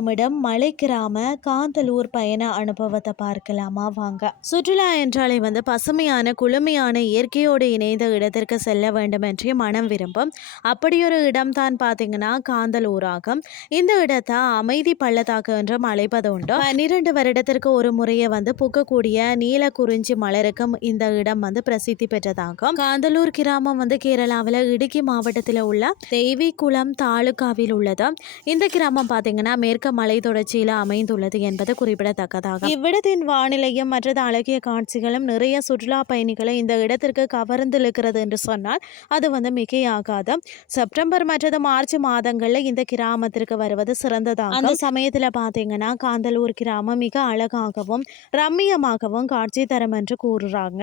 முத்தமிடும் மலை கிராம காந்தலூர் பயண அனுபவத்தை பார்க்கலாமா வாங்க. சுற்றுலா என்றாலே பசுமையான குளுமையான இயற்கையோடு இணைந்த இடத்திற்கு செல்ல வேண்டும் என்று மனம் விரும்பும். அப்படியொரு இடம் தான் பார்த்தீங்கன்னா காந்தலூர் ஆகும். இந்த இடத்தை அமைதி பள்ளத்தாக்கு என்றும் அழைப்பது உண்டு. 12 வருடத்திற்கு ஒரு முறையை பூக்கக்கூடிய நீல குறிஞ்சி மலருக்கும் இந்த இடம் பிரசித்தி பெற்றதாகும். காந்தலூர் கிராமம் கேரளாவில் இடுக்கி மாவட்டத்தில் உள்ள தேவிக்குளம் தாலுகாவில் உள்ளது. இந்த கிராமம் பார்த்தீங்கன்னா மேற்கு மலை தொடர்ச்சியில் அமைந்துள்ளது என்பது குறிப்பிடத்தக்கதாகும். இவ்விடத்தின் வானிலையும் மற்றது அழகிய காட்சிகளும் நிறைய சுற்றுலா பயணிகளை இந்த இடத்திற்கு கவர்ந்திருக்கிறது என்று சொன்னால் அது மிகையாகாது. செப்டம்பர் மற்றது மார்ச் மாதங்களில் இந்த கிராமத்திற்கு வருவது சிறந்ததாகும். அந்த சமயத்தில் பார்த்தீங்கன்னா காந்தலூர் கிராமம் மிக அழகாகவும் ரம்மியமாகவும் காட்சி தரும் என்று கூறுறாங்க.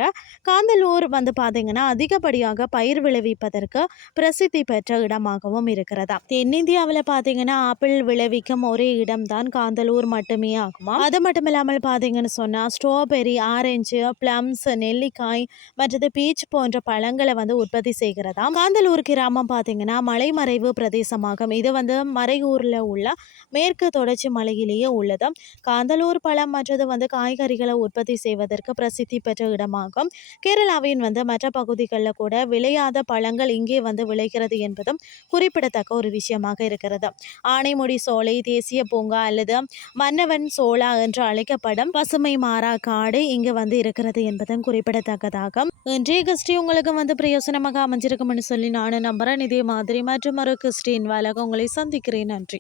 காந்தலூர் பார்த்தீங்கன்னா அதிகப்படியாக பயிர் விளைவிப்பதற்கு பிரசித்தி பெற்ற இடமாகவும் இருக்கிறதா. தென்னிந்தியாவில் பார்த்தீங்கன்னா ஆப்பிள் விளைவிக்கும் ஒரே இடம் தான் காந்தலூர் மட்டுமே ஆகுமா. அது மட்டும் இல்லாமல் பார்த்தீங்கன்னு சொன்னா ஸ்ட்ராபெரி, ஆரஞ்சு, பிளம்ஸ், நெல்லிக்காய் மற்றது பீச் போன்ற பழங்களை உற்பத்தி செய்கிறதா. காந்தலூர் கிராமம் பார்த்தீங்கன்னா மலைமறைவு பிரதேசமாகும். இது மறையூர்ல உள்ள மேற்கு தொடர்ச்சி மலையிலேயே உள்ளது. காந்தலூர் பழம் மற்றது காய்கறிகளை உற்பத்தி செய்வதற்கு பிரசித்தி பெற்ற இடமாகும். கேரளாவின் மற்ற பகுதிகளில் கூட விளையாத பழங்கள் இங்கே விளைகிறது என்பதும் குறிப்பிடத்தக்க ஒரு விஷயமாக இருக்கிறது. ஆனைமுடி சோலை தேசிய பூங்கா அல்லது மன்னவன் சோலா என்று அழைக்கப்படும் பசுமை மாறா காடு இங்கு இருக்கிறது என்பதும் குறிப்பிடத்தக்கதாகும். இன்றைய கிறிஸ்டி உங்களுக்கு பிரயோசனமாக அமைஞ்சிருக்கும்னு சொல்லி நானும் நம்புறேன். இதே மாதிரி மற்றும் ஒரு கிறிஸ்டின் வாழக உங்களை சந்திக்கிறேன். நன்றி.